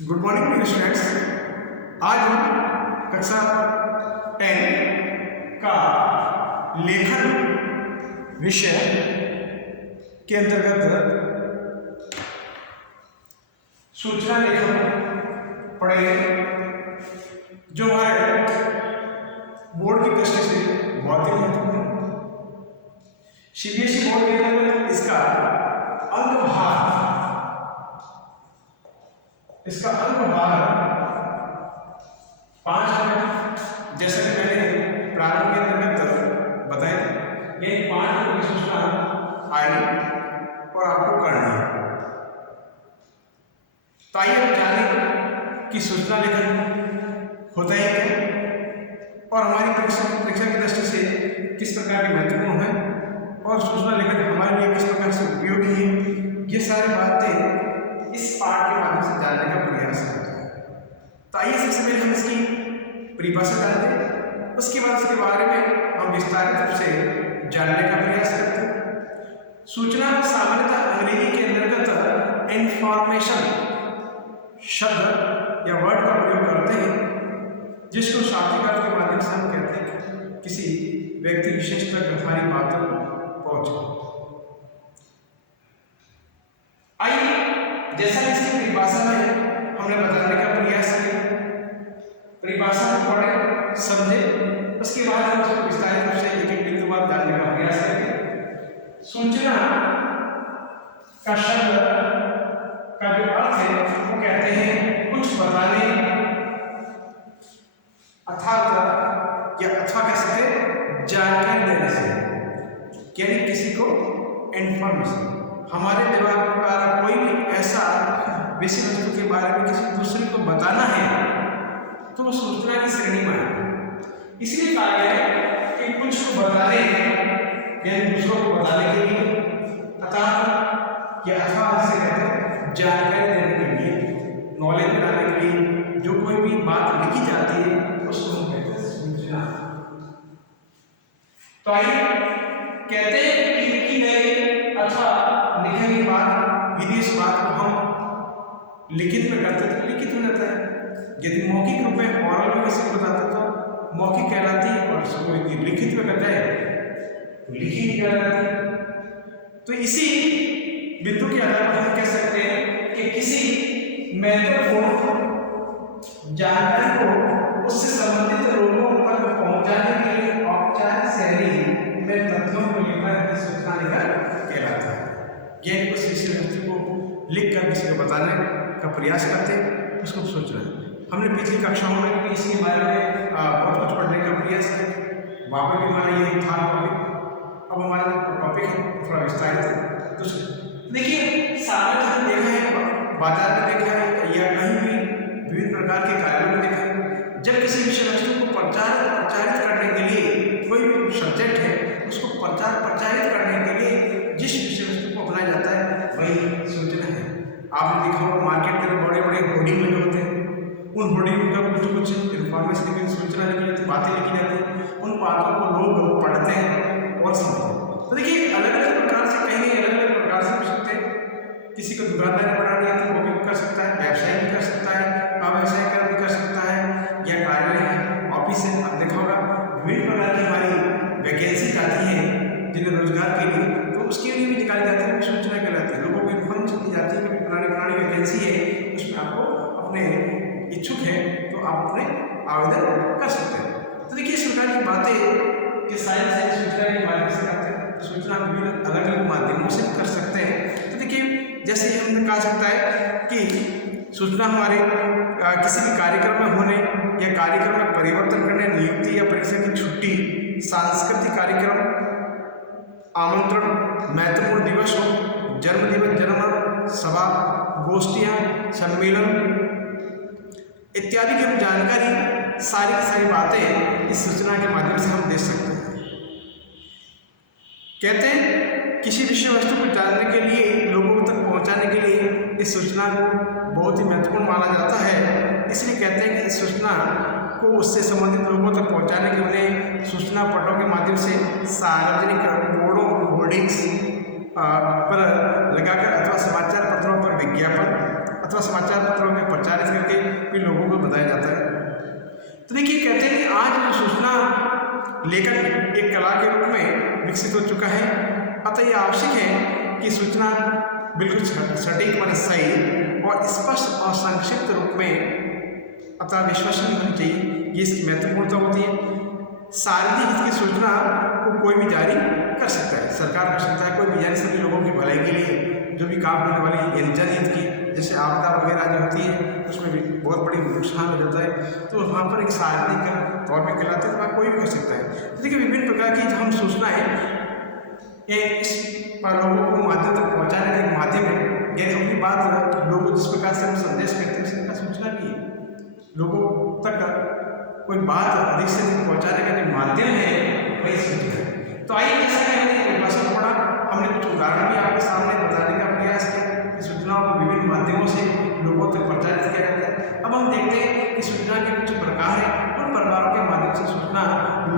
Good morning dear students. आज हम कक्षा 10 का लेखन विषय के अंतर्गत सूचना लेखन पढ़ेंगे, जो हमारे बोर्ड की दृष्टि से बहुत ही महत्वपूर्ण है। सीबीएसई बोर्ड के अंतर्गत इसका अंक भार 5 है। जैसा कि मैंने प्रारंभ के अंतर्गत बताया था, ये 5 की सूचना आएगी और आपको करना है। तो आइए हम जानें कि सूचना लेखन होता है क्या और हमारी परीक्षा की दृष्टि से किस प्रकार की महत्वपूर्ण है और सूचना लेखन हमारे लिए किस प्रकार से उपयोगी है। ये सारी बातें इस पाठ के माध्यम से जानने का प्रयास करते हैं। तो आइए सबसे पहले हम इसकी परिभाषा जानते हैं, उसके बाद इसके बारे में हम विस्तारित रूप से जानने का प्रयास करते हैं। सूचना सामान्यतः अंग्रेजी के अंतर्गत इंफॉर्मेशन शब्द या वर्ड का प्रयोग करते हैं, जिसको शाब्दिक अर्थ के माध्यम से हम कहते हैं किसी व्यक्ति विशेष तक हमारी बात तक पहुंचे। आइए जैसा इसकी परिभाषा में हमने बताने का प्रयास किया, परिभाषा को पढ़े समझे, उसके बाद हम उसको विस्तारित रूप से एक एक बिंदुवार जानने का प्रयास करेंगे। सूचना का शब्द का जो अर्थ है वो कहते हैं कुछ बताने, अर्थात या अथवा कह सकते जानकारी देने से, यानी किसी को इन्फॉर्मेशन, हमारे दिमाग में कोई भी ऐसा विषय वस्तु के बारे में किसी दूसरे को बताना है तो सूचना की श्रेणी में है। इसलिए कहा गया है कि कुछ को बताने यानी दूसरों को बताने के लिए, अर्थात या अथवा से कहते हैं जानकारी देने के लिए, नॉलेज दिलाने के लिए जो कोई भी बात लिखी जाती है उसको हम कहते हैं सूचना। तो आइए कहते हैं कि लिखी गई अथवा लिखी गई बात, यदि इस बात को हम लिखित में करते तो लिखित हो जाता है। यदि मौखिक रूप में ओरल में किसी को बताते तो मौखिक कहलाती है, और इसको यदि लिखित में करता है तो लिखित कहलाती है। तो इसी बिंदु के आधार पर हम कह सकते हैं कि किसी महत्वपूर्ण जानकारी को उससे संबंधित लोगों तक पहुंचाने के लिए औपचारिक शैली में तथ्यों को लिखना सूचना लेखन कहलाता है। यह उस विषय वस्तु को लिख कर किसी को बताने का प्रयास करते हैं, उसको सोचना है। हमने पिछली कक्षाओं में भी इसके बारे में बहुत कुछ पढ़ने का प्रयास किया, वहाँ पर भी हमारा ये था टॉपिक। अब हमारा जो टॉपिक है थोड़ा विस्तारित है। तो देखिए, सामान्य देखा है, बाजार में देखा है या कहीं भी विभिन्न प्रकार के कार्यों में देखा है, जब किसी विषय वस्तु को प्रचारित करने के लिए कोई भी सब्जेक्ट है उसको प्रचारित करने के लिए जिस विषय वस्तु को अपनाया जाता है वही सूचना है। आपने देखा होगा मार्केट के बड़े बड़े होर्डिंग लगे होते हैं, उन होर्डिंग का कुछ इन्फॉर्मेशन की सूचना लिखी जाती है, बातें लिखी जाती है, उन बातों को लोग पढ़ते हैं और समझते हैं। तो देखिए, अलग अलग प्रकार से कहीं अलग अलग प्रकार से कर सकते हैं। किसी को दुकानदारी बढ़ानी आती है वो भी कर सकता है, व्यवसाय भी कर सकता है, अव्यवसाय कर भी कर सकता है, या कार्यालय है, ऑफिस है। आप देखा होगा विभिन्न प्रकार की हमारी वैकेंसी आती है जिन्हें रोजगार के लिए, तो उसके लिए भी निकाली जाती है, सूचना कहलाती है। लोगों को इन्फॉर्मेशन दी जाती है कि पुरानी वैकेंसी है, उसमें आपको अपने इच्छुक है तो आप अपने आवेदन कर सकते हैं। तो देखिए, इस प्रकार की बातें कि साइंस सूचना के माध्यम से करते हैं, सूचना विभिन्न अलग अलग माध्यमों से कर सकते हैं। तो देखिए, जैसे हमने कहा सकता है कि सूचना हमारे किसी भी कार्यक्रम में होने या कार्यक्रम में परिवर्तन करने, नियुक्ति या परीक्षा की छुट्टी, सांस्कृतिक कार्यक्रम, आमंत्रण, महत्वपूर्ण दिवस हो, जन्म दिवस, जन्म सभा, गोष्ठियाँ, सम्मेलन इत्यादि की हम जानकारी, सारी की सारी बातें इस सूचना के माध्यम से हम दे सकते हैं। कहते हैं किसी विषय वस्तु को जानने के लिए, लोगों तक पहुंचाने के लिए इस सूचना को बहुत ही महत्वपूर्ण माना जाता है। इसलिए कहते हैं कि इस सूचना को उससे संबंधित लोगों तक पहुंचाने के लिए सूचना पटों के माध्यम से सार्वजनिक बोर्डों, होर्डिंग्स पर लगाकर अथवा समाचार पत्रों पर विज्ञापन अथवा समाचार पत्रों में प्रचारित करके भी लोगों को बताया जाता है। तो देखिए कहते हैं कि आज जो सूचना लेखन एक कला के रूप में विकसित हो चुका है, अतः यह आवश्यक है कि सूचना बिल्कुल सटीक व सही और स्पष्ट और संक्षिप्त रूप में अतः विश्वसनीय होनी चाहिए। ये इसकी महत्वपूर्णता होती है। सार्वजनिक हित की सूचना को कोई भी जारी कर सकता है, सरकार कर सकता है, कोई भी यानी सभी लोगों की भलाई के लिए जो भी काम होने वाली जनहित की, जैसे आपदा वगैरह जो होती है उसमें भी बहुत बड़ी नुकसान हो जाता है, तो वहाँ पर एक सार्वजनिक तौर पर कहलाते हैं, तो वहाँ कोई भी कर सकता है। तो देखिए विभिन्न प्रकार की जो हम सूचनाएँ इस लोगों को माध्यम तक पहुँचाने का एक माध्यम है। यदि अपनी बात लोगों जिस प्रकार से हम संदेश करते हैं उसका सूचना भी है, लोगों तक कोई बात अधिक से अधिक पहुँचाने का जो माध्यम है वही सूचना है। तो आइए जैसा कि हमने निर्वाचन पढ़ा, हमने कुछ उदाहरण भी आपके सामने बताने का प्रयास किया कि सूचनाओं को विभिन्न माध्यमों से लोगों तक प्रचारित किया जाता है। अब हम देखते हैं कि सूचना के कुछ प्रकार हैं, उन प्रकारों के माध्यम से सूचना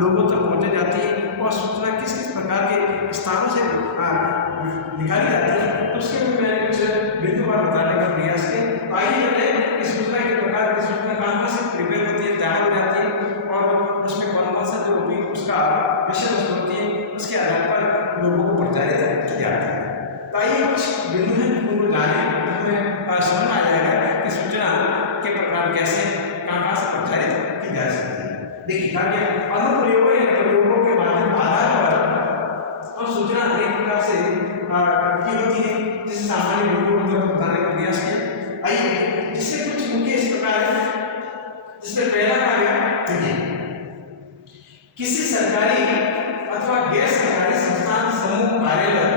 लोगों तक पहुँचाई जाती है और सूचना किस किस प्रकार के स्थानों से निकाली जाती है, तो उसके लिए मैंने कुछ बिंदुवार बताने का प्रयास किया। आइए जो इस सूचना के प्रकार की सूचना कहाँ से प्रिपेयर होती है, तैयार हो जाती है और उसमें कौन कौन सा जो भी उसका विषय वस्तु होती है उसके आधार पर लोगों को प्रचारित की जाती है। तो आइए कुछ बिंदु हैं उनको जाने, हमें समझ आ जाएगा कि सूचना के प्रकार कैसे कहाँ से प्रचारित की जा सकती है। देखिए ताकि अनुप्रयोगों या प्रयोगों के माध्यम आधार पर और सूचना अनेक प्रकार से की होती है, जिसे सामान्य लोगों को बताने का प्रयास किया। आइए जिससे कुछ मुख्य इस प्रकार है, जिसमें पहला कार्य देखिए किसी सरकारी अथवा गैर सरकारी संस्थान, समूह, कार्यालय,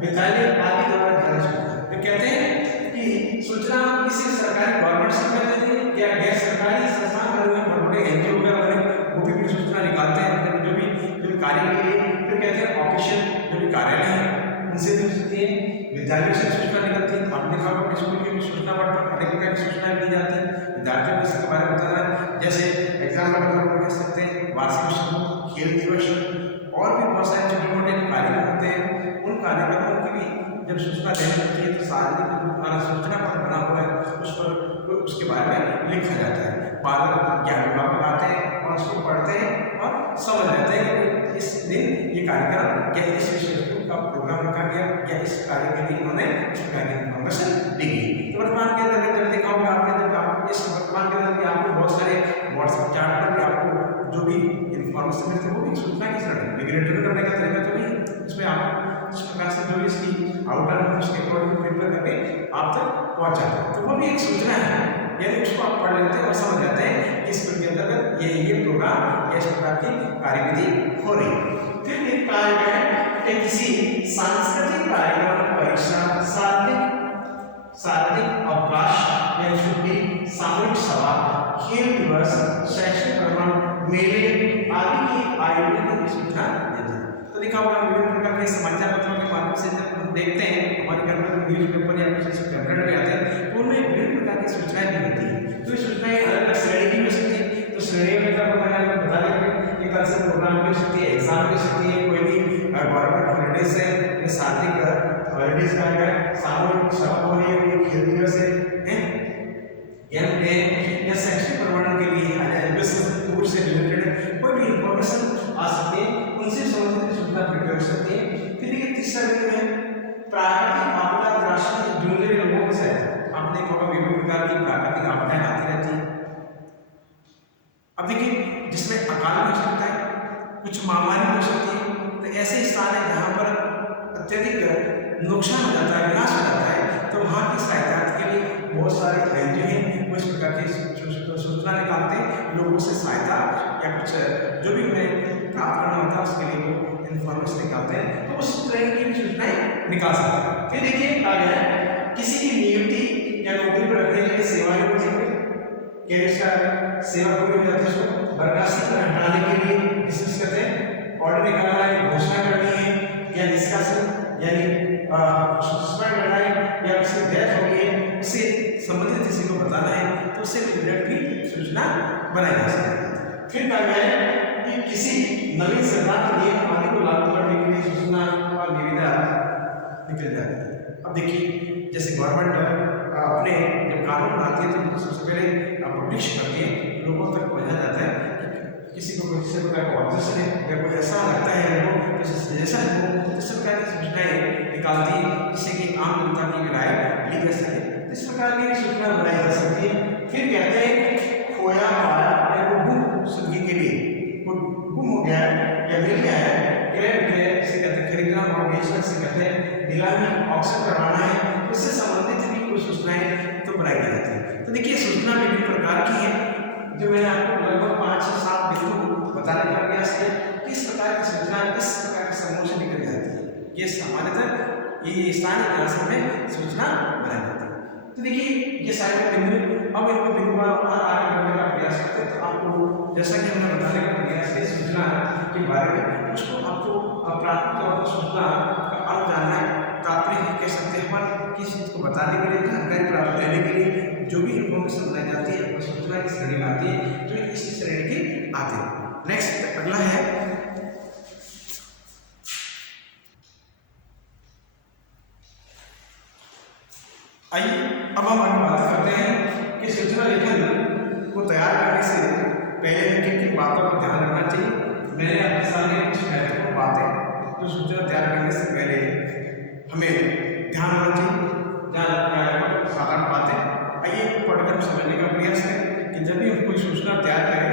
विद्यालय आदि द्वारा जारी सूचना। वे कहते हैं कि सूचना किसी सरकारी गवर्नमेंट से मिलती है या गैर सरकारी संस्थान बने बड़े एनजीओ वगैरह बने, वो भी सूचना निकालते हैं जो भी कार्य के लिए। फिर कहते हैं ऑफिशियल जो भी कार्यालय है उनसे भी सकती है, विद्यालयों से सूचना निकलती है। आपने कहा अपने स्कूल की भी सूचना बोर्ड पर अनेक प्रकार की सूचना दी जाती है, विद्यार्थियों को इसके बारे में बताना है, जैसे एग्जाम कह सकते हैं, वार्षिक उत्सव, खेल दिवस और भी बहुत सारे छोटे मोटे कार्यक्रम होते हैं। उन कार्यक्रमों की भी जब सूचना देनी होती है तो सार्वजनिक सूचना पत्र बना हुआ है, उस पर उसके बारे में लिखा जाता है। बाद में ज्ञान विभाग आते हैं और उसको पढ़ते हैं और समझ लेते हैं कि इस दिन ये कार्यक्रम या इस विषय का प्रोग्राम रखा गया या इस कार्य के लिए इन्होंने इस प्रकार की इन्फॉर्मेशन दी गई। तो वर्तमान के अंदर जब देखा होगा आपने, जब आप इस वर्तमान के अंदर भी आपको बहुत सारे व्हाट्सएप चैट पर भी आपको जो भी इन्फॉर्मेशन मिलती है वो भी सूचना की तरह रेगुलेटर करने का तरीका तो नहीं है, इसमें आप इस प्रकार से जो इसकी आउटलाइन उसके अकॉर्डिंग प्रिपेयर करके आप तक पहुँचाते हैं, तो वो भी एक सूचना है। यदि उसको आप पढ़ लेते हैं और समझ जाते हैं कि इस के अंतर्गत ये प्रोग्राम या इस प्रकार की कार्यविधि हो रही है। फिर एक कार्य है कि किसी सांस्कृतिक कार्यक्रम, परीक्षा, सार्वजनिक अवकाश या छुट्टी, सामूहिक सभा, खेल दिवस, शैक्षणिक भ्रमण, मेले आदि की आयोजन की सूचना देते हैं। तो देखा होगा विभिन्न प्रकार के समाचार पत्रों के माध्यम से जब हम देखते हैं हमारे घर में न्यूज पेपर या कुछ पैम्फलेट में आते हैं तो उनमें विभिन्न प्रकार की सूचनाएं भी होती है। तो ये सूचनाएं अलग अलग श्रेणी की हो सकती है, तो श्रेणियों में जब मैंने बता देंगे एक तरह से प्रोग्राम भी हो सकती है, एग्जाम भी हो सकती है, कोई भी गवर्नमेंट हॉलीडेज है, सार्वजनिक हॉलीडेज का है, सामूहिक सभा हो रही है, कोई खेल दिवस है या शैक्षणिक भ्रमण के लिए टूर से रिलेटेड कोई भी इंफॉर्मेशन आ सकती है, उनसे संबंधित सूचना प्रिपेयर हो सकती है। फिर ये तीसरा बिंदु है प्राकृतिक आपदा राष्ट्रीय जूझ रहे लोगों के साथ। आपने देखा होगा विभिन्न प्रकार की प्राकृतिक आपदाएं आती रहती है। अब देखिए जिसमें अकाल हो सकता है, कुछ महामारी हो सकती है, तो ऐसे स्थान है जहाँ पर अत्यधिक नुकसान हो जाता है, विनाश हो जाता है, तो वहाँ की सहायता के लिए बहुत सारे एनजीओ हैं वो इस प्रकार की सूचना निकालते हैं, लोगों से सहायता या कुछ जो भी उन्हें प्राप्त करना होता है उसके लिए वो इन्फॉर्मेशन निकालते हैं, तो उस तरह की भी सूचनाएं निकाल सकते हैं। फिर देखिए आगे है किसी की नियुक्ति या नौकरी पर रखने के लिए सेवानिवृत्ति सेवा पूरी हो जाती है उसको बर्खास्त हटाने के लिए डिस्कस करते हैं, ऑर्डर निकालना है, घोषणा करनी है या निष्कासन यानी सस्पेंड करना है या किसी डेथ हो गई है उससे संबंधित किसी को बताना है तो उससे रिलेटेड भी सूचना बनाई जा सकती है। फिर कहा गया है कि किसी नवीन सरकार के नियम आदि को लागू करने के लिए सूचना और निविदा निकल जाती है। अब देखिए जैसे गवर्नमेंट अपने जब कानून बनाती है तो सबसे पहले पब्लिश करती है, लोगों तक पहुँचाया जाता है कि किसी को किसी प्रकार का ऑब्जेक्शन है या कोई ऐसा लगता है लोगों किसी सजेशन को, इस प्रकार की सूचनाएं निकालती है जिससे कि आम जनता की राय ली जा सके। इस प्रकार की सूचना बनाई जा सकती है। फिर कहते हैं खोया पाया या गुम सदगी के लिए, गुम हो गया या मिल गया है, क्रय विक्रय से कहते हैं, खरीदना और बेचना से कहते हैं, नीलामी ऑक्शन करवाना है, इससे संबंधित भी कुछ सूचनाएं तो बनाई जाती है। तो देखिए सूचना विभिन्न प्रकार की है, जो मैंने आपको लगभग 5 से 7 बिंदु बताने का प्रयास किया। किस प्रकार की सूचना किस प्रकार के समूह से निकल जाती है, ये सामान्यतः ये स्थानीय इतिहास में सूचना बनाई जाती है। तो देखिए ये सारे बिंदु, अब इनको बिंदुवार आगे बढ़ने का प्रयास करते हैं। तो आपको जैसा कि हमने बताने का प्रयास किया सूचना के बारे में, उसको आपको प्राथमिक तौर पर सूचना का अर्थ जानना है, तात्पर्य कह सकते हैं, हमारे किसी चीज़ को बताने के लिए, जानकारी प्राप्त करने के लिए जो भी इन्फॉर्मेशन बनाई जाती है वो सूचना की श्रेणी में आती है, जो इसी श्रेणी की आती है। नेक्स्ट अगला है आइए अब हम आगे बात करते हैं कि सूचना लेखन को तैयार करने से पहले किन किन बातों का ध्यान रखना चाहिए। मैंने आपके सामने कुछ महत्वपूर्ण बातें जो सूचना तैयार करने से पहले हमें ध्यान रखना चाहिए, साधारण बातें। आइए पढ़कर समझने का प्रयास करें कि जब भी हम कोई सूचना तैयार करें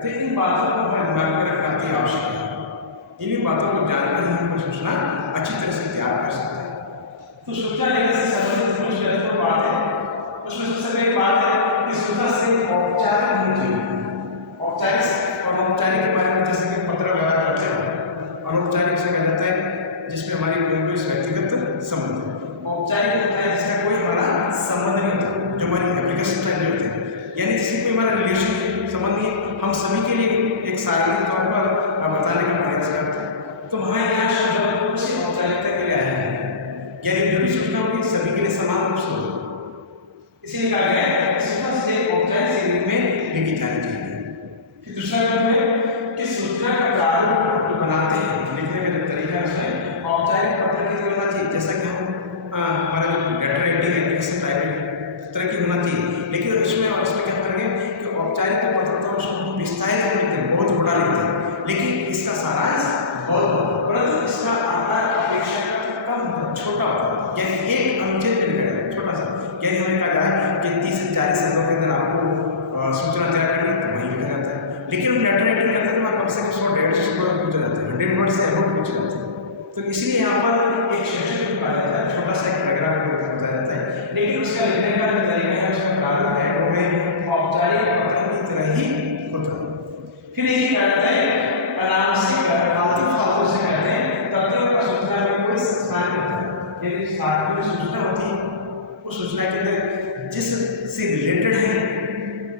तो इन बातों को हमारे दिमाग में रखना अति आवश्यक है। इन्हीं बातों को जानकर ही हम कोई सूचना अच्छी तरह से तैयार कर सकते हैं। तो सूचना लेखन से संबंधित कुछ महत्वपूर्ण बात है, उसमें सबसे पहली बात है कि सूचना से औपचारिक होनी चाहिए। औपचारिक और अनौपचारिक के बारे में जैसे कि पत्र व्यवहार करते हैं, अनौपचारिक से कहा जाता है जिसमें हमारी कोई व्यक्तिगत संबंध है। औपचारिक होता है जिसका कोई हमारा संबंध नहीं होता, जो हमारी एप्लीकेशन टाइप में होते हैं, यानी जिससे कोई हमारा रिलेशन संबंध नहीं, हम सभी के लिए एक सार्वजनिक तौर पर बताने का प्रयास करते हैं। तो हमारे यहाँ शब्द उसी औपचारिकता के लिए आया है, यानी जो भी सूचना होगी सभी के लिए समान रूप से होगी। इसीलिए कहा गया है कि सूचना से औपचारिक शैली में लिखी जानी चाहिए। फिर दूसरा है कि सूचना का प्रारूप जो बनाते हैं, लिखने का जो तरीका है उसमें औपचारिक पत्र की होना चाहिए, जैसा कि हम हमारा जो लेटर राइटिंग एप्लीकेशन टाइपिंग तरह की होना चाहिए। लेकिन उसमें और इसमें क्या फर्क है कि औपचारिक पत्र तो उसको विस्तारित लिखते हैं, बहुत बड़ा लिखते हैं, लेकिन इसका सारांश बहुत, परंतु इसका आकार अपेक्षाकृत कम छोटा होता है, यानी एक अनुच्छेद में लिखा है छोटा सा। यानी हमें कहा जाए कि 30 से 40 शब्दों के अंदर आपको सूचना तैयार करनी है तो वही लिखा जाता है। लेकिन हम लेटर राइटिंग करते हैं तो कम से कम 100-150 शब्द पूछा जाता है, 100 वर्ड से अबाउट पूछा जाता है। तो इसलिए यहाँ पर एक सेक्शन पाया जाता है, छोटा सा एक पैराग्राफ बताया जाता है, लेकिन उसका लिखने का जो तरीका है, उसका प्रारूप है, वो में औपचारिक पत्र की तरह ही होता है। फिर यही कहा जाता है अनावश्यक फालतू से कहते हैं तथ्यों का सूचना में कोई स्थान नहीं होता। यदि सार्वजनिक सूचना होती है उस सूचना के अंदर जिससे रिलेटेड है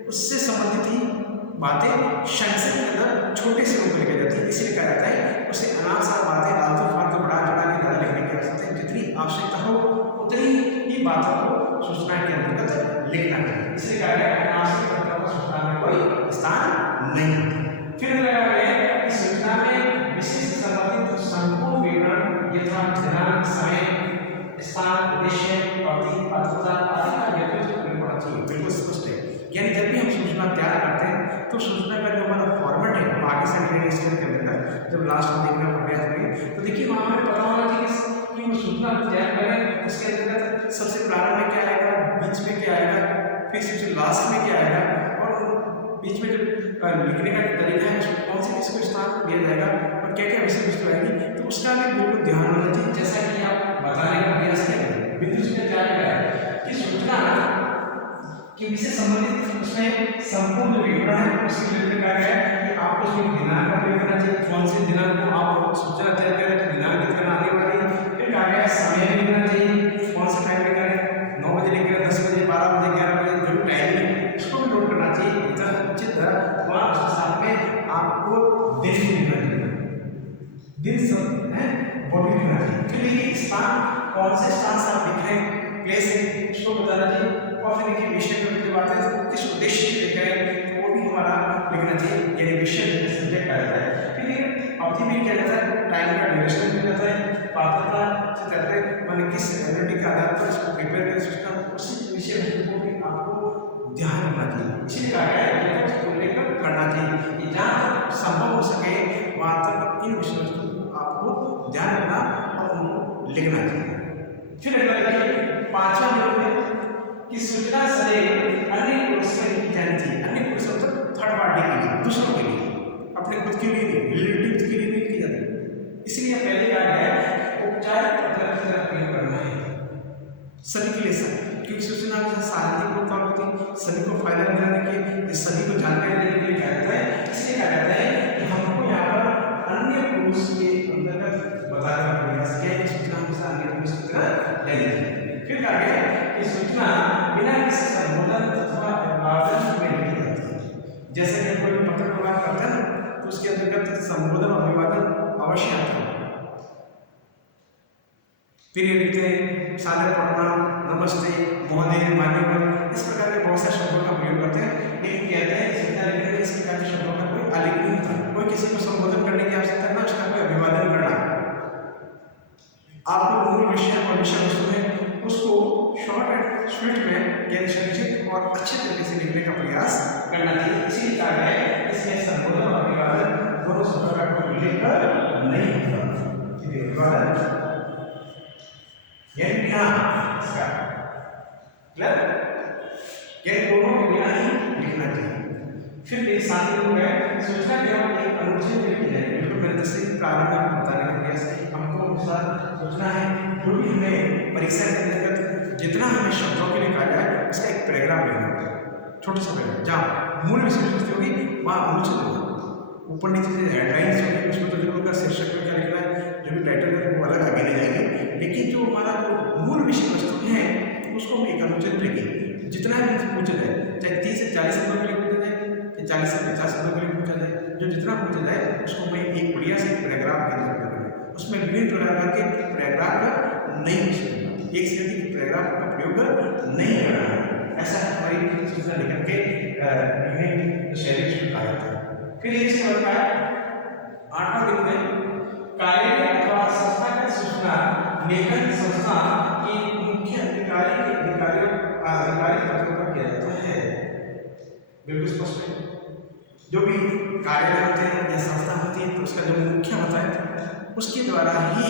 उससे संबंधित ही बातें संक्षेप के अंदर छोटे से रूप में लिखी जाती है। इसलिए कहा जाता है उसे अनावश्यक बातें आलतू फालतू बढ़ा चढ़ा के ज़्यादा लिखने की आवश्यकता है। जितनी आवश्यकता हो उतनी ही बातों को सूचना के अंतर्गत लिखना है। इसलिए कहा गया अनावश्यक तथ्यों को सूचना में कोई स्थान नहीं। फिर कहा गया कि सूचना में विशिष्ट संबंधित संपूर्ण विवरण यथा दिनांक, समय, स्थान, उद्देश्य, अवधि, पात्रता आदि का व्यक्तित्व होना चाहिए, बिल्कुल स्पष्ट है। यानी जब भी हम सूचना तैयार करते हैं तो सूचना का जो हमारा फॉर्मेट है वो आगे से मिलेगा स्टेप के अंदर। जब लास्ट में देखने का प्रयास करेंगे तो देखिए वहाँ हमें पता होना चाहिए कि वो सूचना तैयार करें उसके अंतर्गत सबसे प्रारंभ में क्या आएगा, बीच में क्या आएगा, फिर सबसे लास्ट में क्या आएगा, और बीच में जो लिखने का तरीका है उसको कौन से किसको स्थान दिया जाएगा और क्या क्या विषय वस्तु आएगी, तो उसका भी बिल्कुल ध्यान होना चाहिए। जैसा कि आप बताने का प्रयास करें बिंदु से क्या है कि सूचना कि विषय संबंधित उसमें संपूर्ण विवरण है, उसके लिए कहा गया है कि आपको उसमें दिनांक का प्रयोग करना चाहिए, कौन से दिनांक को आप सूचना तैयार करें तो दिनांक कितना आने वाली है। फिर कहा गया समय भी लिखना चाहिए, कौन सा टाइम लिखना है, 9 बजे लिख रहे 10 बजे 12 बजे 11 बजे जो भी टाइम है उसको भी नोट करना चाहिए एकदम उचित तरह। और उसके साथ में आपको दिन भी लिखना चाहिए, दिन सब है वो भी लिखना चाहिए। फिर ये स्थान कौन से स्थान से आप लिख रहे हैं, प्लेस है उसको बताना चाहिए। और फिर देखिए विषय पर जो बात है किस उद्देश्य से लिख रहे हैं तो वो भी हमारा लिखना चाहिए, यानी विषय सब्जेक्ट आ जाता है। फिर अवधि में क्या जाता है, टाइम का ड्यूरेशन भी जाता है, पात्रता से कहते हैं मैंने किस सेलिब्रिटी के आधार पर इसको प्रिपेयर करें सूचना, उसी विषय वस्तु को भी आपको ध्यान रखना चाहिए। इसीलिए कहा गया है लेखक को लेकर करना चाहिए कि जहाँ तक संभव हो सके वहाँ तक इन विषय वस्तु को आपको ध्यान रखना और उनको लिखना चाहिए। फिर अगला देखिए 5वां बिंदु है कि सूचना सदैव अन्य कोर्स में लिखी जानी चाहिए। अन्य कोर्स मतलब थर्ड पार्टी के लिए, दूसरों के लिए, अपने खुद के लिए नहीं, रिलेटिव्स के लिए नहीं लिखी जाती। इसलिए पहले कहा गया है औपचारिक पत्रक की तरह प्रयोग करना है सभी के लिए सब, क्योंकि सूचना में सार्वजनिक रूप होती है, सभी को फायदा दिलाने के, सभी को जानकारी देने के लिए कहा जाता है। इसलिए कहा जाता है कि हमको यहाँ पर अन्य पुरुष के अंतर्गत बताने का प्रयास किया कि सूचना हमेशा अन्य पुरुष की तरह लेनी चाहिए। फिर कहा गया कि सूचना बिना किसी संबोधन अथवा अभिवादन में लिखी जाती है। जैसे कि कोई पत्र व्यवहार करते हैं तो उसके अंतर्गत संबोधन और अभिवादन अवश्य आता है। फिर ये लिखते हैं सादर प्रणाम, नमस्ते, महोदय, मान्यवर, इस प्रकार के बहुत से शब्दों का प्रयोग करते हैं। लेकिन कहते हैं सूचना लिखने में इस प्रकार के शब्दों का कोई आलेख नहीं होता, कोई किसी को संबोधन करने की आवश्यकता ना उसका कोई अभिवादन करना। आपको मूल विषय और विषय वस्तु है उसको शॉर्ट एंड स्वीट में यानी संक्षिप्त और अच्छे तरीके से लिखने का प्रयास करना चाहिए। इसीलिए कहा गया है इसमें संबोधन और अभिवादन दोनों शब्दों का कोई उल्लेख नहीं होता। अभिवादन यानी बिना इसका क्लियर, ये दोनों के बिना ही लिखना चाहिए। फिर एक साथी लोग है सूचना केवल एक अनुच्छेद में लिखी जाएगी। बिल्कुल मैंने जैसे प्रारंभ में बताने का प्रयास किया, हमको अनुसार सोचना है जो भी हमें परीक्षा के अंतर्गत जितना हमें शब्दों के लिए कहा जाए उसका एक पैराग्राफ लिखना है, छोटा सा पैराग्राफ, जहाँ मूल विषय वस्तु होगी वहाँ अनुच्छेद होगा, ऊपर नीचे से हेडलाइंस होगी उसमें तो जरूर का शीर्षक में क्या लिखना है, जो भी टाइटल है वो अलग आगे ले जाएंगे। लेकिन जो हमारा जो मूल विषय वस्तु है उसको हम एक अनुच्छेद लिखेंगे, जितना भी पूछा जाए, चाहे 30 से 40 शब्दों के लिए पूछा जाए, चाहे 40 से 50 शब्दों के लिए पूछा जाए, जो जितना पूछा जाए उसको मैं एक बढ़िया से पैराग्राफ के अंदर करूँगा। उसमें विभिन्न प्रकार के पैराग्राफ नहीं हो सकता, एक से अधिक पैराग्राफ का प्रयोग नहीं करना है। ऐसा हमारी सूचना लेखन के लिखने की शैली को कहा जाता है। फिर इसके बाद 8वां बिंदु है कार्यालय अथवा संस्था की सूचना लेखन संस्था के मुख्य अधिकारी के अधिकारी पत्र पर किया जाता है। बिल्कुल स्पष्ट है, जो भी कार्यालय होते हैं या संस्था होती है तो उसका जो मुख्य होता है उसके द्वारा ही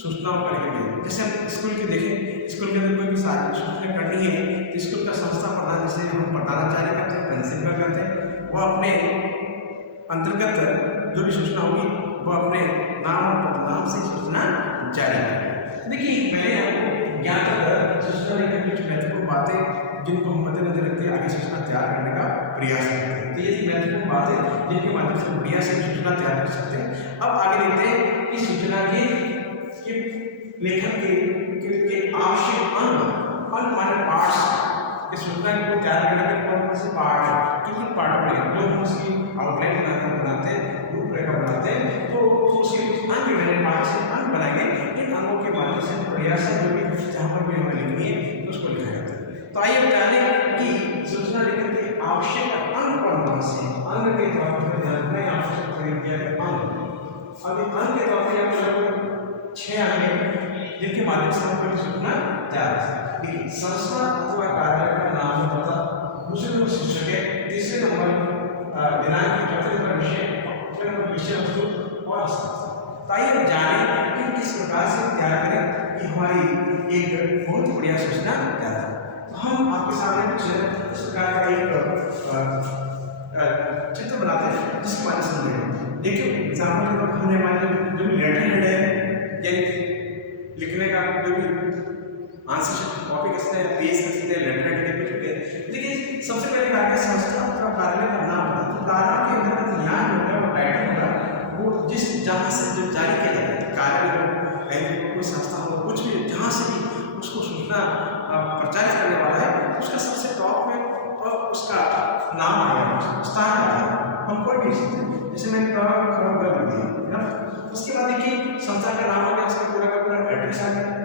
सूचनाओं का लिखा। जैसे हम स्कूल के देखें, स्कूल के अंदर कोई भी सारी सूचना करनी है तो स्कूल का संस्था प्रधान जैसे हम प्रधानाचार्य करते हैं, प्रिंसिपल करते हैं, वो अपने अंतर्गत जो भी सूचना होगी वो अपने नाम और पदनाम से सूचना जारी करें। देखिए मैंने आपको ज्ञात सूचना लेकर कुछ महत्वपूर्ण बातें जिनको हम मद्देनजर रखते हैं आगे सूचना तैयार करने का प्रयास करते हैं। तो ये महत्वपूर्ण बातें जिनके माध्यम से बढ़िया से सूचना तैयार कर सकते हैं। अब आगे देखते हैं कि सूचना के लेखन के आवश्यक अंग माने पार्ट्स, इस सूचना को तैयार करने के कौन कौन से पार्ट है, किन पार्ट में जो हम उसकी आउटलाइन बनाते हैं, रूपरेखा बनाते हैं, तो उसके कुछ अंग बनाएंगे। इन अंगों के माध्यम से प्रयास जो भी जहाँ पर भी हमें लिखनी है तो उसको लिखा जाता है। तो आइए बताने कि सूचना लेखन के आवश्यक अंग कौन कौन से हैं। अंग के तौर पर जानना आवश्यक किया गया अंग। अब अंग के तौर पर आपको 6 अंग हैं जिनके माध्यम से हम कोई सूचना तैयार कर सकते हैं। संस्था अथवा कार्यालय का नाम पता, दूसरे नंबर शीर्षक है, तीसरे नंबर दिनांक, चौथे नंबर विषय वस्तु और हस्ताक्षर। ताकि हम जाने कि किस प्रकार से तैयार करें कि हमारी एक बहुत ही बढ़िया सूचना तैयार है। तो हम आपके सामने कुछ इस प्रकार का एक चित्र बनाते हैं जिसके माध्यम से समझेंगे। देखिए एग्जाम्पल के तौर पर हमने हमारे जो भी लेटर हेड है या लिखने का जो भी आंसर शीट कॉपी कर सकते हैं, पेज कर सकते हैं, लेटर हेड के कुछ। देखिए सबसे पहले कार्य संस्था का कार्यालय का नाम होता है। प्रारंभ के अंदर यहाँ होगा वो टाइटल होगा, वो जिस जहाँ से जो जारी किया जाता है, कार्यालय हो, बैंक कोई संस्था हो, कुछ भी जहाँ से भी उसको सूचना प्रचारित करने वाला है उसका सबसे टॉप में और उसका नाम आएगा, स्थान आएगा। हम कोई भी जैसे मैंने खबर कर दिया है ना, उसके बाद देखिए संस्था का नाम आ गया, उसका पूरा का पूरा एड्रेस आ गया।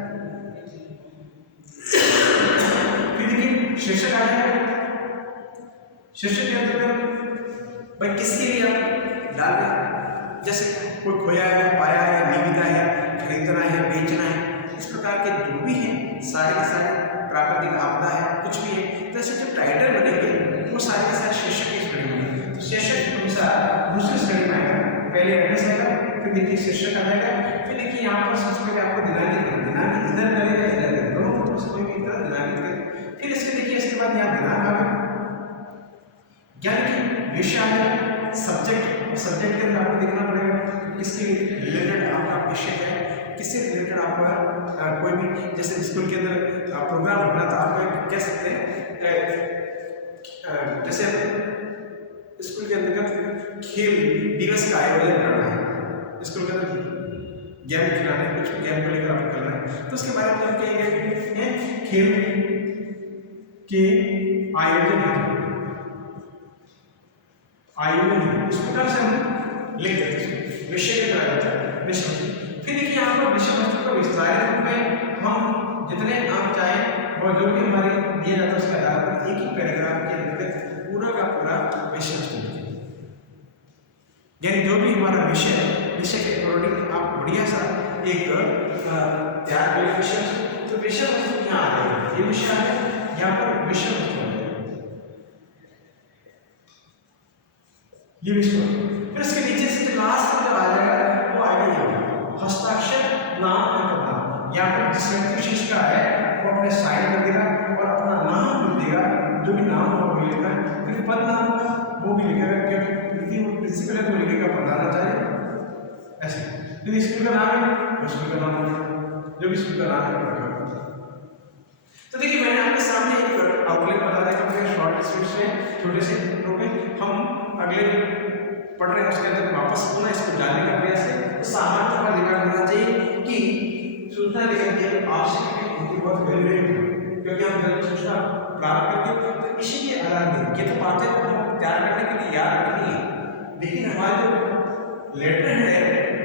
फिर देखिए शीर्षक आ जाएगा, शीर्षक के अंतर्गत भाई किसके लिए आप डाल दें, जैसे कोई खोया है, पाया है, निविदा है, खरीदना है, बेचना है, इस प्रकार के जो भी हैं सारे के सारे प्राकृतिक आपदा है, कुछ भी है, तो ऐसे जो टाइटल बनेंगे वो सारे के सारे शीर्षक की स्टडी बनेंगे। तो शीर्षक हमेशा दूसरी स्टडी में आएगा, पहले एड्रेस आएगा, फिर देखिए शीर्षक आ जाएगा, फिर देखिए यहाँ पर सबसे पहले आपको दिनांकित इधर करेगा, इधर दोनों तरफ से कोई भी तरह दिनांकित करें। फिर इसके देखिए इसके बाद यहाँ दिनांक आ गया, यानी कि विषय है, सब्जेक्ट के अंदर आपको देखना पड़ेगा किसके रिलेटेड आपका विषय है, किससे रिलेटेड आपका कोई भी, जैसे स्कूल के अंदर प्रोग्राम होना तो आप कह सकते हैं जैसे स्कूल के अंतर्गत खेल दिवस का आयोजन करना है, स्कूल के अंदर गेम खिलाना है, कुछ भी गेम को लेकर आपको करना है, तो उसके बारे में हम कहेंगे खेल के आयोजन इस प्रकार से हम लिख देते हैं, विषय के तरह जाता है विषय वस्तु। फिर देखिए यहाँ पर विषय वस्तु को विस्तारित रूप में हम जितने नाम चाहें और जो भी हमारे दिया जाता है उसके आधार पर एक ही पैराग्राफ के अंतर्गत पूरा का पूरा विषय वस्तु लिखें, यानी जो भी हमारा विषय के अकॉर्डिंग आप बढ़िया सा एक तैयार करें विषय। तो विषय वस्तु यहाँ आ जाएगा, ये विषय है, यहाँ पर विषय वस्तु ये विषय। फिर इसके नीचे से जो लास्ट में जो आ जाएगा वो आएगा यहाँ हस्ताक्षर नाम और पदनाम, यहाँ पर जिस व्यक्ति विशेष का है वो अपने साइन कर देगा और अपना नाम लिख देगा, जो भी नाम होगा वो लिखना है, फिर पद नाम होगा वो भी लिखेगा, क्योंकि वो प्रिंसिपल है वो लिखेगा पढ़ाना चाहिए ऐसे। फिर स्कूल का नाम है, स्कूल का नाम है, जो भी स्कूल का नाम है। तो देखिए मैंने आपके सामने एक आउटलाइन बता दिया, शॉर्ट स्वीट से छोटे से हम अगले पढ़ रहे हैं उसके अंदर वापस पुनः इसको जानने का प्रयास है। तो सामान्य का ध्यान रखना चाहिए कि सूचना लेखन की आवश्यक है, उनकी बहुत वैल्यू है, क्योंकि हम जब सूचना प्राप्त करके तो इसी के आधार पर ये तो बातें हम तैयार करने के लिए याद रखनी है, लेकिन हमारे जो लेटर है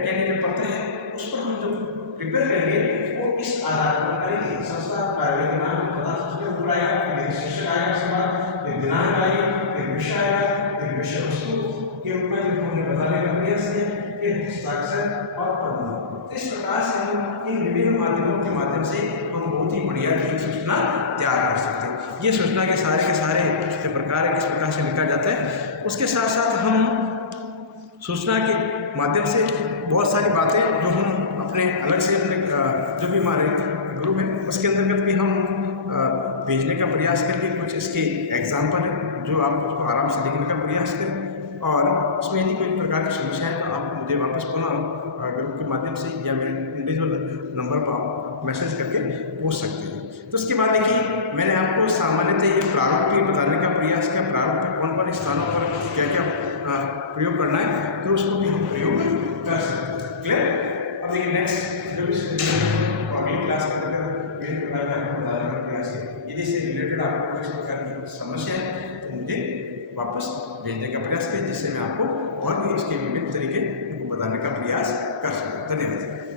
यानी जो पत्र है उस पर हम जो प्रिपेयर करेंगे वो इस आधार पर करेंगे। संस्था कार्यालय के नाम पता उसके ऊपर आएगा, फिर शीर्षक आएगा, उसके बाद फिर दिनांक आएगी, फिर विषय आएगा, फिर विषय वस्तु के रूप में जो हमने बताने का प्रयास किया, फिर हस्ताक्षर और पदनाम। तो इस प्रकार से हम इन विभिन्न माध्यमों के माध्यम से हम बहुत ही बढ़िया एक सूचना तैयार कर सकते हैं। ये सूचना के सारे जो प्रकार है किस प्रकार से लिखा जाता है, उसके साथ साथ हम सूचना के माध्यम से बहुत सारी बातें जो हम अपने अलग से अपने जो भी हमारे ग्रुप है उसके अंतर्गत भी हम भेजने का प्रयास करेंगे। कुछ इसके एग्जाम्पल है जो आप उसको आराम से लिखने का प्रयास करें, और उसमें यदि कोई प्रकार की समस्या है तो आप मुझे वापस पुनः ग्रुप के माध्यम से या मेरे इंडिविजुअल नंबर पर आप मैसेज करके पूछ सकते हैं। तो उसके बाद देखिए मैंने आपको सामान्यतः ये प्रारूप भी बताने का प्रयास किया, प्रारूप के कौन कौन स्थानों पर क्या क्या प्रयोग करना है, तो उसको भी हम प्रयोग कर सकते हैं। क्लियर? अब देखिए नेक्स्ट जो भी अगली क्लास के अंदर विभिन्न प्रकार का आपको बताने का प्रयास है। यदि इससे रिलेटेड आपको किसी प्रकार की समस्या है तो मुझे वापस भेजने का प्रयास करें, जिससे मैं आपको और भी इसके विभिन्न तरीके उनको बताने का प्रयास कर सकूँ। धन्यवाद।